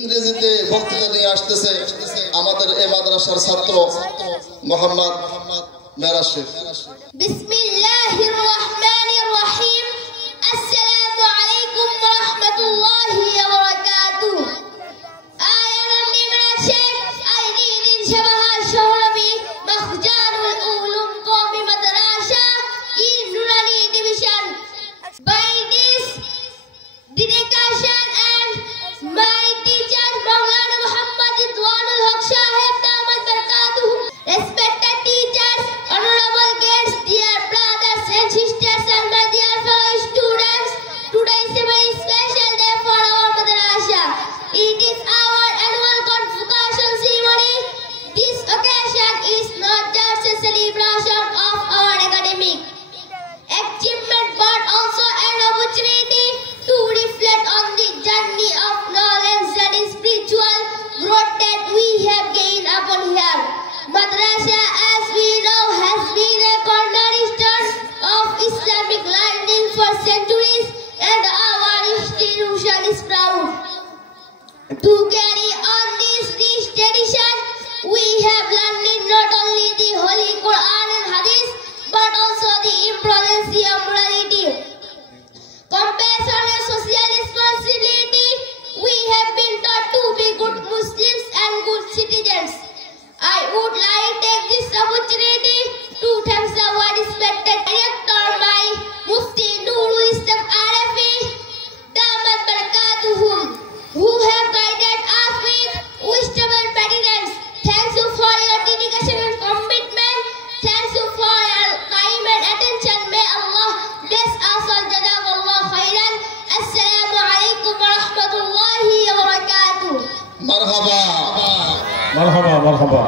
ইংরেজিতে বক্তৃতা নিয়ে আসতেছে আমাদের এই মাদ্রাসার ছাত্র মোহাম্মদ মেরাজ শেখ। বিসমিল্লাহির রহমানির রহিম। আসসালামু আলাইকুম ওয়া রাহমাতুল্লাহি ওয়া বারাকাতুহু। I am Mehraj Sheikh. I read in Shabaha Shohrabi Makhjarul Ulum Qawmi Madrasa in Nurani Division. By this dedication and my teacher Maulana Muhammad Ridwanul Haq Sahib Damat Barakatuh. Respected teachers, honorable guests, dear brothers and sisters, and my dear fellow students, today is a very special day for our madrasa. It is our annual convocation ceremony. This occasion is not just a celebration of our academic achievement, but also an opportunity to reflect on the journey of knowledge and spiritual growth that we have gained upon here. Madrasa, as we know, has been a cornerstone of Islamic learning for centuries, and our institution is proud to carry on this rich tradition. We have learned not only the Holy Quran and Hadith, but also the importance of morality, compassion and social responsibility. We have been taught to be good Muslims and good citizens. I would like to take this opportunity to thank our respected director, my Mufti Nurul Islam Arafi, Damat Barakatuhum, who have guided us with wisdom and guidance. Thank you for your dedication and commitment. Thank you for your time and attention. May Allah bless us all. Jazakallah khairan. Assalamu alaikum wa rahmatullahi wa barakatuh. Marhaba. Marhaba, marhaba.